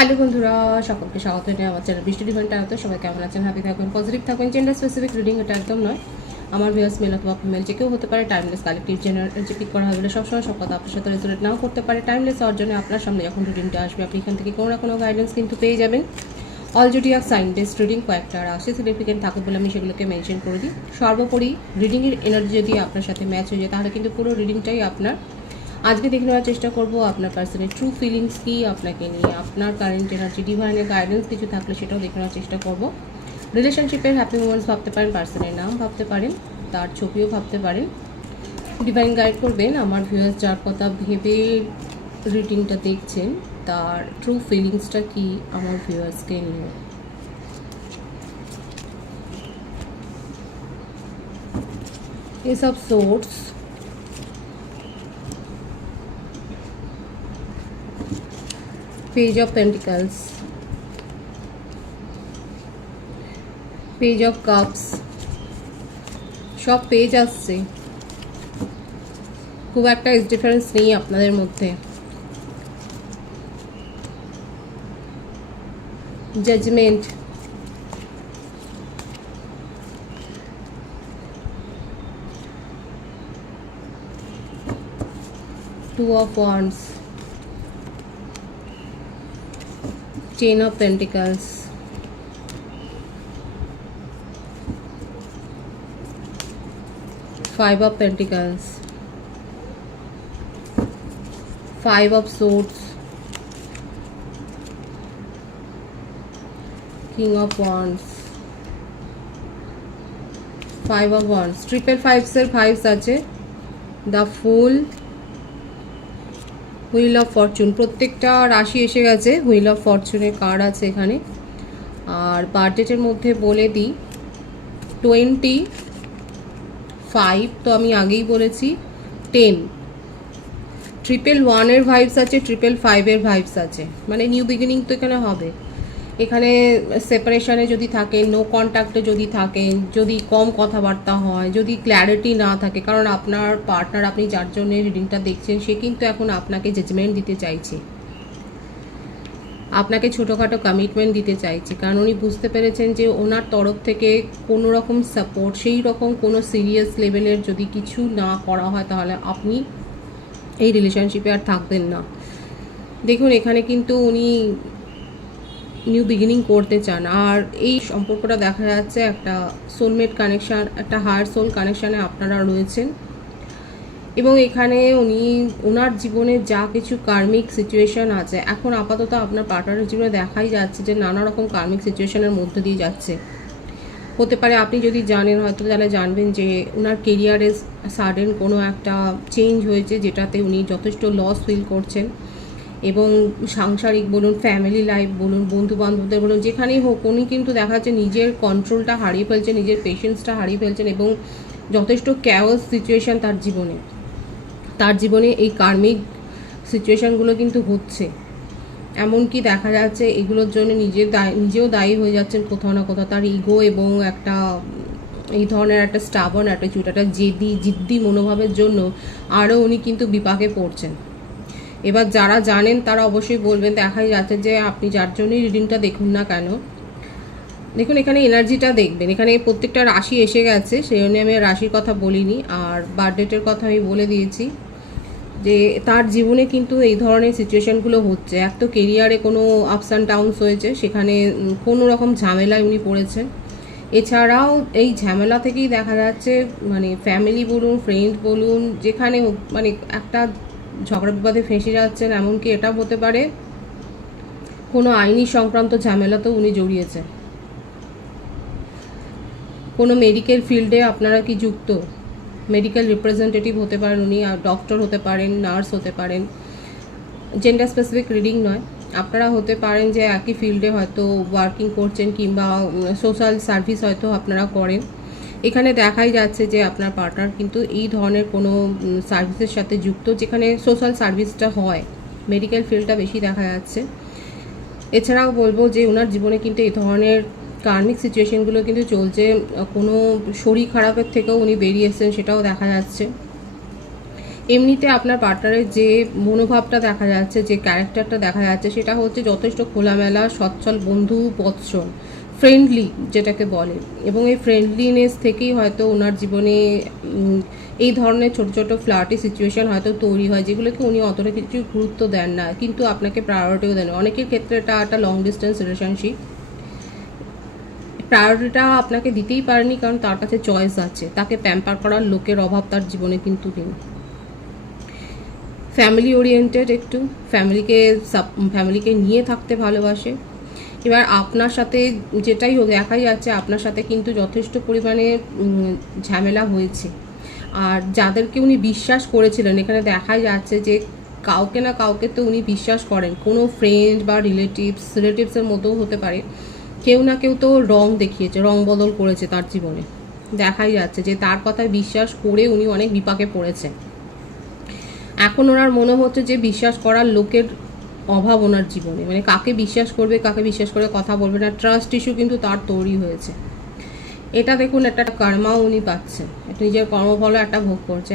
Hello বন্ধুরা, সকলকে স্বাগত জানাই আমার চ্যানেল বৃষ্টি ডিভাইন ট্যারোতে। সবাই কেমন আছেন? হ্যাপি থাকবেন, পজিটিভ থাকবেন। জেন্ডার স্পেসিফিক রিডিং এটা একদম নয়। আমার ভিউয়ার্স মেল অথবা ফিমেল যে কেউ হতে পারে। টাইমলেস কালেক্টিভ জেনারেল যে পিক করা হবে সবসময় সব কথা আপনার সাথে রেজোনেট নাও করতে পারে। টাইমলেস হওয়ার জন্য আপনার সামনে যখন রিডিংটা আসবে আপনি এখান থেকে কোনো না কোনো গাইডেন্স কিন্তু পেয়ে যাবেন। All zodiac sign based reading কয়েকটা রাশি সিগনিফিকেন্ট থাকে বলে আমি সেগুলোকে মেনশন করে দিই। সর্বোপরি রিডিংয়ের এনার্জি যদি আপনার সাথে ম্যাচ হয়ে যায় তাহলে কিন্তু পুরো রিডিংটাই আপনার। আজকে দেখে নেওয়ার চেষ্টা করব আপনার পার্সনের ট্রু ফিলিংস কি আপনাকে নিয়ে, আপনার কারেন্ট এনার্জি, ডিভাইনের গাইডেন্স কিছু থাকলে সেটাও দেখে নেওয়ার চেষ্টা করব। রিলেশনশিপের হ্যাপি মোমেন্টস ভাবতে পারেন, পার্সনের নাম ভাবতে পারেন, তার ছবিও ভাবতে পারেন। ডিভাইন গাইড করবেন আমার ভিউয়ার্স যার কথা ভেবে রিডিংটা দেখছেন তার ট্রু ফিলিংসটা কি আমার ভিউয়ার্সকে নিয়ে। Ace of Swords, Page of Pentacles, Page of Cups, সব পেজ আসছে, খুব একটা ডিফারেন্স নেই আপনাদের মধ্যে। Judgement, Two of Wands, Ten of Pentacles, Five of Pentacles, Five of Swords, King of Wands, Five of Wands, Triple Fives এর fives আছে, the full, wheel of Fortune. প্রত্যেকটা রাশি এসে গেছে, হুইল অফ ফরচুনের কার্ড আছে এখানে। আর বার্থডেটের মধ্যে বলে দিই 25, তো আমি আগেই বলেছি 10, 111-এর ভাইবস আছে, 555-এর ভাইবস আছে, মানে নিউ বিগিনিং তো এখানে হবে। এখানে সেপারেশনে যদি থাকেন, নো কন্ট্যাক্টে যদি থাকেন, যদি কম কথাবার্তা হয়, যদি ক্ল্যারিটি না থাকে, কারণ আপনার পার্টনার, আপনি যার জন্য রিডিংটা দেখছেন, সে কিন্তু এখন আপনাকে জাজমেন্ট দিতে চাইছে, আপনাকে ছোটোখাটো কমিটমেন্ট দিতে চাইছে, কারণ উনি বুঝতে পেরেছেন যে ওনার তরফ থেকে কোনো রকম সাপোর্ট, সেই রকম কোনো সিরিয়াস লেভেলের যদি কিছু না করা হয় তাহলে আপনি এই রিলেশনশিপে আর থাকবেন না। দেখুন এখানে কিন্তু উনি নিউ বিগিনিং করতে চান, আর এই সম্পর্কটা দেখা যাচ্ছে একটা সোলমেট কানেকশান, একটা হায়ার সোল কানেকশানে আপনারা রয়েছেন। এবং এখানে উনি ওনার জীবনে যা কিছু কার্মিক সিচুয়েশান আছে এখন আপাতত আপনার পার্টনারের জীবনে দেখাই যাচ্ছে যে নানা রকম কার্মিক সিচুয়েশানের মধ্যে দিয়ে যাচ্ছে। হতে পারে আপনি যদি জানেন হয়তো তাহলে জানবেন যে ওনার কেরিয়ারে সাডেন কোনো একটা চেঞ্জ হয়েছে যেটাতে উনি যথেষ্ট লস ফিল করছেন, এবং সাংসারিক বলুন, ফ্যামিলি লাইফ বলুন, বন্ধু বান্ধবদের বলুন, যেখানেই হোক উনি কিন্তু দেখা যাচ্ছে নিজের কন্ট্রোলটা হারিয়ে ফেলছেন, নিজের পেশেন্সটা হারিয়ে ফেলছেন, এবং যথেষ্ট ক্যাওস সিচুয়েশান তার জীবনে এই কার্মিক সিচুয়েশানগুলো কিন্তু হচ্ছে। এমনকি দেখা যাচ্ছে এগুলোর জন্য নিজেও দায়ী হয়ে যাচ্ছেন কোথাও না কোথাও। তার ইগো এবং একটা এই ধরনের একটা স্টাবন অ্যাটিটিউড, একটা জিদ্দি মনোভাবের জন্য আরও উনি কিন্তু বিপাকে পড়ছেন। এবার যারা জানেন তারা অবশ্যই বলবেন, দেখাই যাচ্ছে যে আপনি যার জন্যই রিডিংটা দেখুন না কেন, দেখুন এখানে এনার্জিটা দেখবেন, এখানে প্রত্যেকটা রাশি এসে গেছে, সেই জন্য আমি রাশির কথা বলিনি, আর বার্থডেটের কথা আমি বলে দিয়েছি যে তার জীবনে কিন্তু এই ধরনের সিচুয়েশানগুলো হচ্ছে। এক তো কেরিয়ারে কোনো আপস অ্যান্ড ডাউনস হয়েছে, সেখানে কোনো রকম ঝামেলায় উনি পড়েছেন। এছাড়াও এই ঝামেলা থেকেই দেখা যাচ্ছে মানে ফ্যামিলি বলুন, ফ্রেন্ড বলুন, যেখানে মানে একটা ঝগড়া বিবাদে ফেঁসে যাচ্ছেন। এমনকি এটা হতে পারে কোনো আইনি সংক্রান্ত ঝামেলাতেও উনি জড়িয়েছেন। কোনো মেডিকেল ফিল্ডে আপনারা কি যুক্ত, মেডিকেল রিপ্রেজেন্টেটিভ হতে পারেন উনি, আর ডক্টর হতে পারেন, নার্স হতে পারেন, জেন্ডার স্পেসিফিক রিডিং নয়। আপনারা হতে পারেন যে একই ফিল্ডে হয়তো ওয়ার্কিং করছেন, কিংবা সোশ্যাল সার্ভিস হয়তো আপনারা করেন। এখানে দেখাই যাচ্ছে যে আপনার পার্টনার কিন্তু এই ধরনের কোনো সার্ভিসের সাথে যুক্ত, যেখানে সোশ্যাল সার্ভিসটা হয়, মেডিকেল ফিল্ডটা বেশি দেখা যাচ্ছে। এছাড়াও বলবো যে ওনার জীবনে কিন্তু এই ধরনের কার্মিক সিচুয়েশনগুলো কিন্তু চলছে, কোনো শরীর খারাপের থেকেও উনি বেরিয়ে এসেছেন সেটাও দেখা যাচ্ছে। এমনিতে আপনার পার্টনারের যে মনোভাবটা দেখা যাচ্ছে, যে ক্যারেক্টারটা দেখা যাচ্ছে, সেটা হচ্ছে যথেষ্ট খোলামেলা, সচ্ছল, বন্ধু বৎসল, ফ্রেন্ডলি যেটাকে বলে। এবং এই ফ্রেন্ডলিনেস থেকেই হয়তো ওনার জীবনে এই ধরনের ছোট ছোট ফ্লার্টি সিচুয়েশন হয়তো তৈরি হয়, যেগুলোকে উনি অতটা কিছু গুরুত্ব দেন না, কিন্তু আপনাকে প্রায়োরিটিও দেন। অনেকের ক্ষেত্রে এটা একটা লং ডিস্টেন্স রিলেশনশিপ, প্রায়োরিটিটা আপনাকে দিতেই পারেনি কারণ তার কাছে চয়েস আছে, তাকে প্যাম্পার করার লোকের অভাব তার জীবনে কিন্তু নেই। ফ্যামিলি ওরিয়েন্টেড, একটু ফ্যামিলিকে নিয়ে থাকতে ভালোবাসে। এবার আপনার সাথে যেটাই হোক, দেখাই যাচ্ছে আপনার সাথে কিন্তু যথেষ্ট পরিমাণে ঝামেলা হয়েছে। আর যাদেরকে উনি বিশ্বাস করেছিলেন, এখানে দেখাই যাচ্ছে যে কাউকে না কাউকে তো উনি বিশ্বাস করেন, কোনো ফ্রেন্ড বা রিলেটিভসের মতোও হতে পারে, কেউ না কেউ তো রং দেখিয়েছে, রং বদল করেছে তার জীবনে। দেখাই যাচ্ছে যে তার কথায় বিশ্বাস করে উনি অনেক বিপাকে পড়েছেন। এখন ওনার মনে হচ্ছে যে বিশ্বাস করার লোকের অভাব ওনার জীবনে, মানে কাকে বিশ্বাস করবে, কাকে বিশ্বাস করে কথা বলবে না, ট্রাস্ট ইস্যু কিন্তু তার তৈরি হয়েছে। এটা দেখুন, একটা কর্মাও উনি পাচ্ছেন, নিজের কর্মফল একটা ভোগ করছে।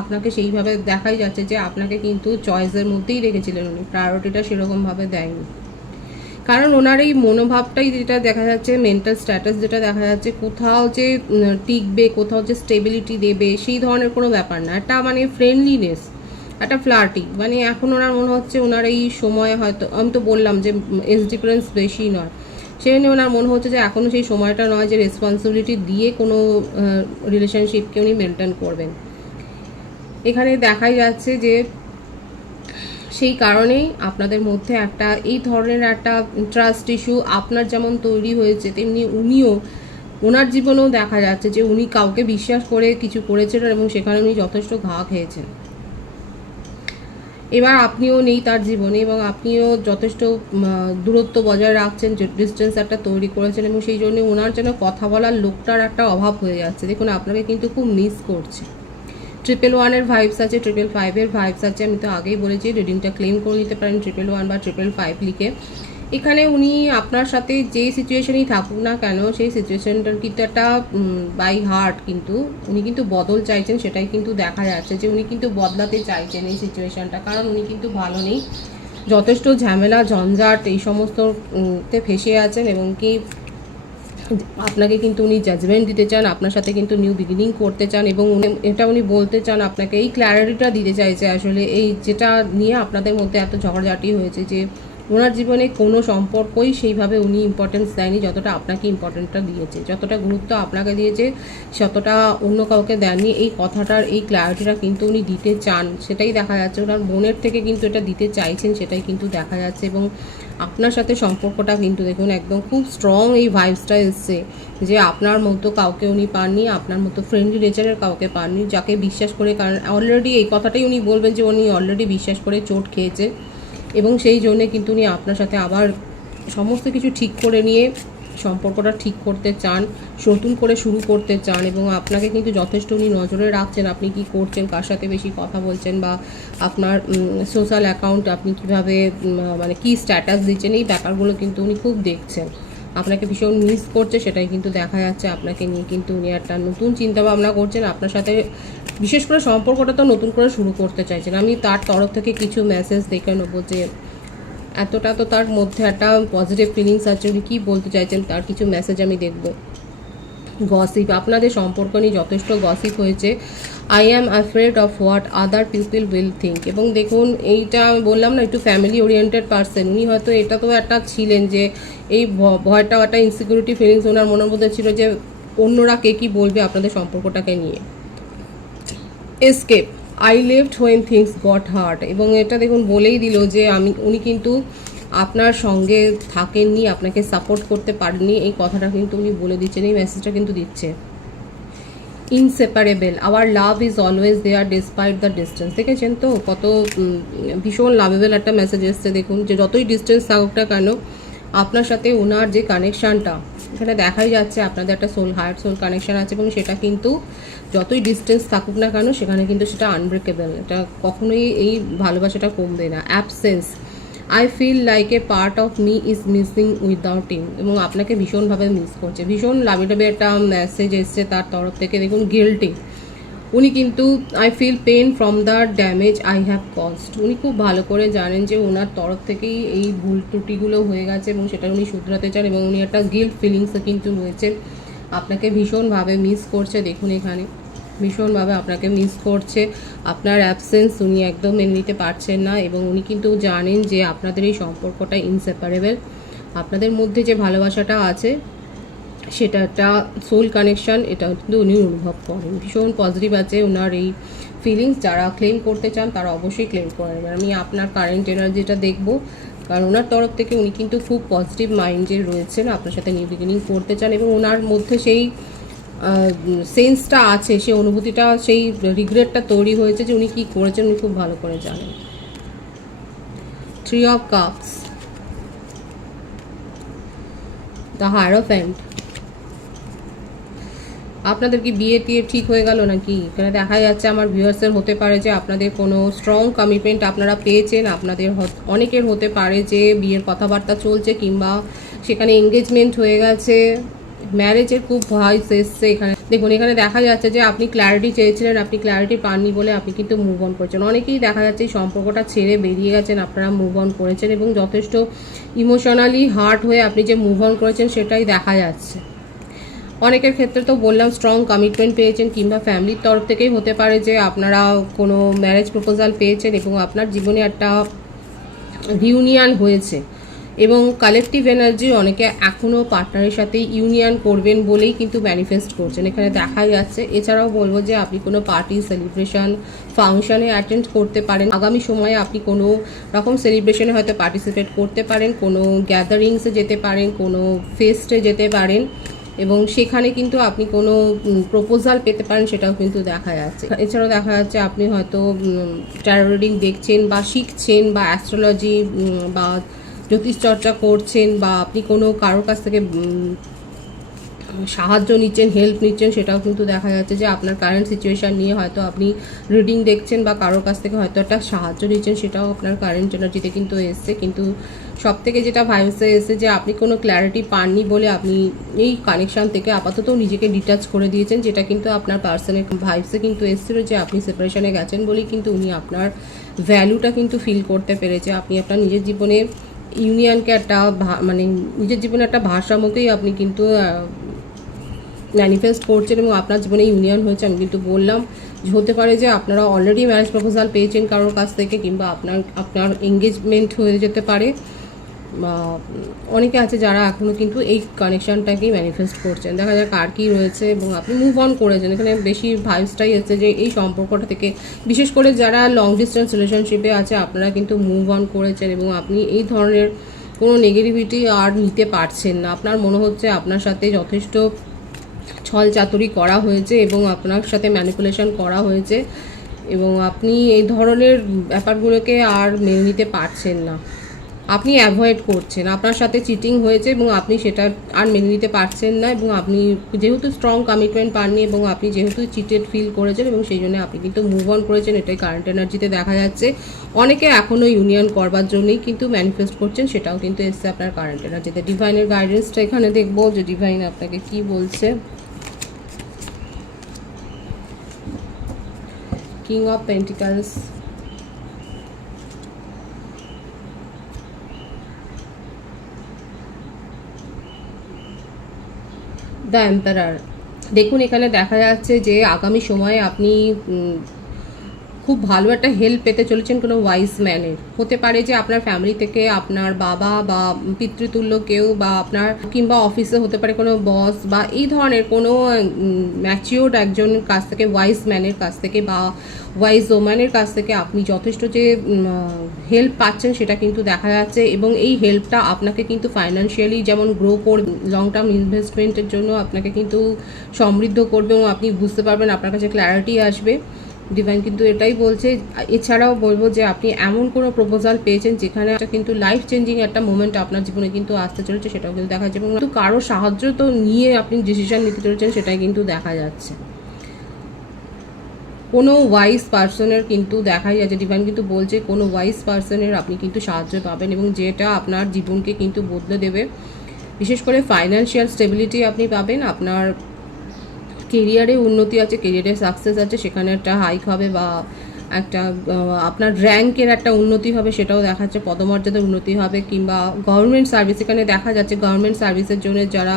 আপনাকে সেইভাবে দেখাই যাচ্ছে যে আপনাকে কিন্তু চয়েসের মধ্যেই রেখেছিলেন উনি, প্রায়োরিটিটা সেরকমভাবে দেয়নি। কারণ ওনার এই মনোভাবটাই যেটা দেখা যাচ্ছে, মেন্টাল স্ট্যাটাস যেটা দেখা যাচ্ছে, কোথাও যে টিকবে, কোথাও যে স্টেবিলিটি দেবে, সেই ধরনের কোনো ব্যাপার না। একটা মানে ফ্রেন্ডলিনেস, একটা ফ্লার্টি, মানে এখন ওনার মনে হচ্ছে ওনার এই সময় হয়তো, আমি তো বললাম যে এজ ডিফারেন্স বেশি নয়, সেই জন্য ওনার মনে হচ্ছে যে এখনও সেই সময়টা নয় যে রেসপন্সিবিলিটি দিয়ে কোনো রিলেশনশিপকে উনি মেনটেন করবেন। এখানে দেখাই যাচ্ছে যে সেই কারণেই আপনাদের মধ্যে একটা এই ধরনের একটা ট্রাস্ট ইস্যু আপনার যেমন তৈরি হয়েছে, তেমনি উনিও, ওনার জীবনেও দেখা যাচ্ছে যে উনি কাউকে বিশ্বাস করে কিছু করেছিলেন এবং সেখানে উনি যথেষ্ট ঘা খেয়েছেন। এবার আপনিও নেই তার জীবনে এবং আপনিও যথেষ্ট দূরত্ব বজায় রাখছেন, ডিস্টেন্স একটা তৈরি করেছেন, এবং সেই জন্য ওনার যেন কথা বলার লোকটার একটা অভাব হয়ে যাচ্ছে। দেখুন, আপনাকে কিন্তু খুব মিস করছে। 111-এর ভাইবস আছে, 555-এর ভাইবস আছে। আমি তো আগেই বলেছি রিডিংটা ক্লেম করে নিতে পারেন 111 বা 555 লিখে। এখানে উনি আপনার সাথে যে সিচুয়েশনেই থাকুক না কেন, সেই সিচুয়েশনটার কিন্তু একটা বাই হার্ট কিন্তু উনি কিন্তু বদল চাইছেন, সেটাই কিন্তু দেখা যাচ্ছে যে উনি কিন্তু বদলাতে চাইছেন এই সিচুয়েশনটা, কারণ উনি কিন্তু ভালো নেই, যথেষ্ট ঝামেলা ঝঞ্ঝাট এই সমস্ততে ফেসে আছেন, এবং কি আপনাকে কিন্তু উনি জাজমেন্ট দিতে চান, আপনার সাথে কিন্তু নিউ বিগিনিং করতে চান, এবং এটা উনি বলতে চান আপনাকে, এই ক্ল্যারিটিটা দিতে চাইছে আসলে, এই যেটা নিয়ে আপনাদের মধ্যে এত ঝগড়াঝাটি হয়েছে, যে ওনার জীবনে কোনো সম্পর্কই সেইভাবে উনি ইম্পর্টেন্স দেয়নি যতটা আপনাকে ইম্পর্টেন্টটা দিয়েছে, যতটা গুরুত্ব আপনাকে দিয়েছে ততটা অন্য কাউকে দেননি। এই কথাটার এই ক্ল্যারিটিটা কিন্তু উনি দিতে চান, সেটাই দেখা যাচ্ছে, ওনার মনের থেকে কিন্তু এটা দিতে চাইছেন, সেটাই কিন্তু দেখা যাচ্ছে। এবং আপনার সাথে সম্পর্কটা কিন্তু দেখুন একদম খুব স্ট্রং এই ভাইবসটা এসছে, যে আপনার মতো কাউকে উনি পাননি, আপনার মতো ফ্রেন্ডলি নেচারের কাউকে পাননি, যাকে বিশ্বাস করে, কারণ অলরেডি এই কথাটাই উনি বলবেন যে উনি অলরেডি বিশ্বাস করে চোট খেয়েছে, এবং সেই জন্যে কিন্তু উনি আপনার সাথে আবার সমস্ত কিছু ঠিক করে নিয়ে সম্পর্কটা ঠিক করতে চান, নতুন করে শুরু করতে চান, এবং আপনাকে কিন্তু যথেষ্ট উনি নজরে রাখছেন, আপনি কি করছেন, কার সাথে বেশি কথা বলছেন, বা আপনার সোশ্যাল অ্যাকাউন্ট আপনি কীভাবে মানে কী স্ট্যাটাস দিচ্ছেন, এই ব্যাপারগুলো কিন্তু উনি খুব দেখছেন, আপনাকে ভীষণ মিস করছে, সেটাই কিন্তু দেখা যাচ্ছে। আপনাকে নিয়ে কিন্তু উনি একটা নতুন চিন্তাভাবনা করছেন, আপনার সাথে বিশেষ করে সম্পর্কটা তো নতুন করে শুরু করতে চাইছেন। আমি তার তরফ থেকে কিছু মেসেজ দেখে নেবো যে এতটা তো তার মধ্যে একটা পজিটিভ ফিলিংস আছে, উনি কী বলতে চাইছেন, তার কিছু মেসেজ আমি দেখব। গসিপ, আপনাদের সম্পর্ক নিয়ে যথেষ্ট গসিপ হয়েছে। I am afraid of what other people will think, এবং দেখুন এইটা আমি বললাম না, একটু ফ্যামিলি ওরিয়েন্টেড পার্সন উনি, হয়তো এটা তো একটা ছিলেন যে এই ভয়টাও একটা ইনসিকিউরিটি ফিলিংস ওনার মনের মধ্যে ছিল, যে অন্যরা কে কী বলবে আপনাদের সম্পর্কটাকে নিয়ে। Escape, I left when things goat heart, এবং এটা দেখুন বলেই দিল যে উনি কিন্তু আপনার সঙ্গে থাকেননি, আপনাকে সাপোর্ট করতে পারেননি, এই কথাটা কিন্তু উনি বলে দিচ্ছেন, এই মেসেজটা কিন্তু দিচ্ছে। Inseparable, our love is always there despite the distance, দেখেছেন তো কত ভীষণ লাভেবল একটা মেসেজ এসছে। দেখুন যে যতই ডিস্টেন্স থাকুক না কেন, আপনার সাথে ওনার যে কানেকশানটা এখানে দেখাই যাচ্ছে, আপনাদের একটা হার্ট সোল কানেকশান আছে, এবং সেটা কিন্তু যতই ডিস্টেন্স থাকুক না কেন সেখানে কিন্তু সেটা আনব্রেকেবল, এটা কখনোই এই ভালোবাসাটা কমবে না। Absence, I feel like a part of me is missing without him, এবং আপনাকে ভীষণভাবে মিস করছে, ভীষণ লাভিডাবে একটা মেসেজ এসছে তার তরফ থেকে। দেখুন গিল্টি, উনি কিন্তু I feel pain from the damage I have caused. উনি খুব ভালো করে জানেন যে ওনার তরফ থেকেই এই ভুল ত্রুটিগুলো হয়ে গেছে এবং সেটা উনি শুধরাতে চান, এবং উনি একটা গিল্ট ফিলিংসে কিন্তু রয়েছে। আপনাকে ভীষণভাবে মিস করছে, দেখুন এখানে ভীষণভাবে আপনাকে মিস করছে। আপনার অ্যাবসেন্স উনি একদম মেনে নিতে পারছেন না, এবং উনি কিন্তু জানেন যে আপনাদের এই সম্পর্কটা ইনসেপারেবল। আপনাদের মধ্যে যে ভালোবাসাটা আছে সেটা একটা সোল কানেকশন, এটা কিন্তু উনি অনুভব করেন। ভীষণ পজিটিভ আছে ওনার এই ফিলিংস। যারা ক্লেম করতে চান তারা অবশ্যই ক্লেম করে নেবেন। আমি আপনার কারেন্ট এনার্জিটা দেখবো, কারণ ওনার তরফ থেকে উনি কিন্তু খুব পজিটিভ মাইন্ডে রয়েছেন, আপনার সাথে নিউ বিগিনিং করতে চান, এবং ওনার মধ্যে সেই সেন্সটা আছে, সেই অনুভূতিটা, সেই রিগ্রেটটা তৈরি হয়েছে যে উনি কী করেছেন উনি খুব ভালো করে জানেন। 3 of Cups, দ্য হায়ারোফ্যান্ট। আপনাদের কি বিয়ে টিয়ে ঠিক হয়ে গেল নাকি? এখানে দেখা যাচ্ছে আমার ভিউয়ার্সের হতে পারে যে আপনাদের কোনো স্ট্রং কমিটমেন্ট আপনারা পেয়েছেন। আপনাদের অনেকের হতে পারে যে বিয়ের কথাবার্তা চলছে, কিংবা সেখানে এঙ্গেজমেন্ট হয়ে গেছে, ম্যারেজের খুব ভয়েস এসছে। এখানে দেখুন, এখানে দেখা যাচ্ছে যে আপনি ক্ল্যারিটি চেয়েছিলেন, আপনি ক্ল্যারিটি পাননি বলে আপনি কিন্তু মুভ অন করেছেন। অনেকেই দেখা যাচ্ছে এই সম্পর্কটা ছেড়ে বেরিয়ে গেছেন, আপনারা মুভ অন করেছেন, এবং যথেষ্ট ইমোশনালি হার্ট হয়ে আপনি যে মুভ অন করেছেন সেটাই দেখা যাচ্ছে। অনেকের ক্ষেত্রে তো বললাম স্ট্রং কমিটমেন্ট পেয়েছেন, কিংবা ফ্যামিলির তরফ থেকেই হতে পারে যে আপনারা কোনো ম্যারেজ প্রপোজাল পেয়েছেন এবং আপনার জীবনে একটা রিউনিয়ন হয়েছে, এবং কালেকটিভ এনার্জি অনেকে এখনও পার্টনারের সাথে ইউনিয়ন করবেন বলেই কিন্তু ম্যানিফেস্ট করছেন, এখানে দেখা যাচ্ছে। এছাড়াও বলবো যে আপনি কোনো পার্টি, সেলিব্রেশন, ফাংশনে অ্যাটেন্ড করতে পারেন। আগামী সময়ে আপনি কোনো রকম সেলিব্রেশনে হয়তো পার্টিসিপেট করতে পারেন, কোনো গ্যাদারিংসে যেতে পারেন, কোনো ফেস্টে যেতে পারেন, এবং সেখানে কিন্তু আপনি কোনো প্রপোজাল পেতে পারেন, সেটাও কিন্তু দেখা যাচ্ছে। এছাড়াও দেখা যাচ্ছে আপনি হয়তো ট্যারো রিডিং দেখছেন বা শিখছেন, বা অ্যাস্ট্রোলজি বা জ্যোতিষ চর্চা করছেন, বা আপনি কোনো কারোর কাছ থেকে সাহায্য নিচ্ছেন, হেল্প নিচ্ছেন, সেটাও কিন্তু দেখা যাচ্ছে যে আপনার কারেন্ট সিচুয়েশান নিয়ে হয়তো আপনি রিডিং দেখছেন বা কারোর কাছ থেকে হয়তো একটা সাহায্য নিচ্ছেন, সেটাও আপনার কারেন্ট এনার্জিতে কিন্তু এসছে। কিন্তু সব থেকে যেটা ভাইবসে এসছে যে আপনি কোনো ক্ল্যারিটি পাননি বলে আপনি এই কানেকশান থেকে আপাতত নিজেকে ডিটাচ করে দিয়েছেন, যেটা কিন্তু আপনার পার্সনের ভাইবসে কিন্তু এসেছিলো যে আপনি সেপারেশনে গেছেন বলেই কিন্তু উনি আপনার ভ্যালুটা কিন্তু ফিল করতে পেরেছে। আপনি আপনার নিজের জীবনে ইউনিয়নকে একটা মানে নিজের জীবনে একটা ভারসাম্যকেই আপনি কিন্তু ম্যানিফেস্ট করছেন, এবং আপনার জীবনে ইউনিয়ন হয়েছে। আমি কিন্তু বললাম যে হতে পারে যে আপনারা অলরেডি ম্যারেজ প্রপোজাল পেয়েছেন কারোর কাছ থেকে, কিংবা আপনার এঙ্গেজমেন্ট হয়ে যেতে পারে, বা অনেকে আছে যারা এখনও কিন্তু এই কানেকশানটাকেই ম্যানিফেস্ট করছেন। দেখা যাক আর কী রয়েছে, এবং আপনি মুভ অন করেছেন। এখানে বেশি ভাইবসটাই এসেছে যে এই সম্পর্কটা থেকে, বিশেষ করে যারা লং ডিস্টেন্স রিলেশনশিপে আছে, আপনারা কিন্তু মুভ অন করেছেন, এবং আপনি এই ধরনের কোনো নেগেটিভিটি আর নিতে পারছেন না। আপনার মনে হচ্ছে আপনার সাথে যথেষ্ট ছল চাতুরি করা হয়েছে, এবং আপনার সাথে ম্যানিপুলেশন করা হয়েছে, এবং আপনি এই ধরনের ব্যাপারগুলোকে আর মেনে নিতে পারছেন না। আপনি অ্যাভয়েড করছেন, আপনার সাথে চিটিং হয়েছে এবং আপনি সেটা আর মেনে নিতে পারছেন না, এবং আপনি যেহেতু স্ট্রং কমিটমেন্ট পাননি, এবং আপনি যেহেতু চিটেড ফিল করেছেন, এবং সেই জন্য আপনি কিন্তু মুভ অন করেছেন, এটাই কারেন্ট এনার্জিতে দেখা যাচ্ছে। অনেকে এখনও ইউনিয়ন করবার জন্যই কিন্তু ম্যানিফেস্ট করছেন, সেটাও কিন্তু এসছে আপনার কারেন্ট এনার্জিতে। ডিভাইনের গাইডেন্সটা এখানে দেখবো যে ডিভাইন আপনাকে কি বলছে। King of pentacles, the emperor. দেখুন, এখানে দেখা যাচ্ছে যে আগামী সময়ে আপনি খুব ভালো একটা হেল্প পেতে চলেছেন কোনো ওয়াইজ ম্যানের। হতে পারে যে আপনার ফ্যামিলি থেকে আপনার বাবা বা পিতৃতুল্য কেউ, বা আপনার কিংবা অফিসে হতে পারে কোনো বস, বা এই ধরনের কোনো ম্যাচিওর্ড একজন কাছ থেকে, ওয়াইজ ম্যানের কাছ থেকে বা ওয়াইজ ওম্যানের কাছ থেকে আপনি যথেষ্ট যে হেল্প পাচ্ছেন সেটা কিন্তু দেখা যাচ্ছে, এবং এই হেল্পটা আপনাকে কিন্তু ফাইন্যান্সিয়ালি যেমন গ্রো করবে, লং টার্ম ইনভেস্টমেন্টের জন্য আপনাকে কিন্তু সমৃদ্ধ করবে, এবং আপনি বুঝতে পারবেন, আপনার কাছে ক্ল্যারিটি আসবে। ডিভাইন কিন্তু এটাই বলছে। এছাড়াও বলবো যে আপনি এমন কোনো প্রপোজাল পেয়েছেন যেখানে কিন্তু লাইফ চেঞ্জিং একটা মোমেন্ট আপনার জীবনে কিন্তু আসতে চলেছে, সেটাও কিন্তু দেখা যাচ্ছে, এবং কিন্তু কারো সাহায্য তো নিয়ে আপনি ডিসিশন নিতে চলেছেন, সেটাই কিন্তু দেখা যাচ্ছে। কোনো ওয়াইজ পার্সনের কিন্তু দেখাই যাচ্ছে, ডিভাইন কিন্তু বলছে কোনো ওয়াইজ পার্সনের আপনি কিন্তু সাহায্য পাবেন, এবং যেটা আপনার জীবনকে কিন্তু বদলে দেবে। বিশেষ করে ফাইন্যান্সিয়াল স্টেবিলিটি আপনি পাবেন, আপনার কেরিয়ারে উন্নতি আছে, কেরিয়ারে সাকসেস আছে, সেখানে একটা হাইক হবে বা একটা আপনার র্যাঙ্কের একটা উন্নতি হবে, সেটাও দেখাচ্ছে, পদমর্যাদার উন্নতি হবে, কিংবা গভর্নমেন্ট সার্ভিস এখানে দেখা যাচ্ছে, গভর্নমেন্ট সার্ভিসের জন্য যারা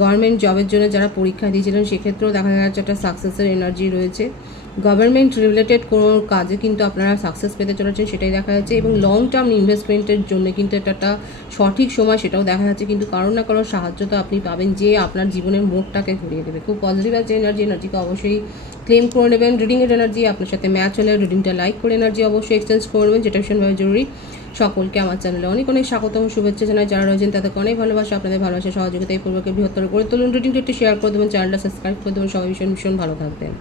গভর্নমেন্ট জবের জন্য যারা পরীক্ষা দিয়েছিলেন সেক্ষেত্রেও দেখা যাচ্ছে একটা সাকসেসের এনার্জি রয়েছে। গভর্নমেন্ট রিলেটেড কোনো কাজে কিন্তু আপনারা সাকসেস পেতে চলেছেন, সেটাই দেখা যাচ্ছে। এবং লং টার্ম ইনভেস্টমেন্টের জন্য কিন্তু এটা একটা সঠিক সময়, সেটাও দেখা যাচ্ছে। কিন্তু কারোর না কারোর সাহায্য তো আপনি পাবেন, যে আপনার জীবনের মোড়টাকে ঘুরিয়ে দেবে। খুব পজিটিভ আছে এনার্জিকে অবশ্যই ক্লেম করে নেবেন। রিডিংয়ের এনার্জি আপনার সাথে ম্যাচ হলে রিডিংটা লাইক করে এনার্জি অবশ্যই এক্সচেঞ্জ করে নেবেন, যেটা ভীষণভাবে জরুরি। সকলকে আমার চ্যানেলে অনেক অনেক স্বাগতম, শুভেচ্ছা জানাই। যারা রয়েছেন তাদেরকে অনেক ভালোবাসা, আপনাদের ভালোবাসা সহযোগিতা এই পূর্বকে বৃহত্তর করে তুলুন। রিডিংটা একটু শেয়ার করে দেবেন, চ্যানেলটা সাবস্ক্রাইব করে দেবেন। সবাই ভীষণ ভীষণ ভালো থাকবেন।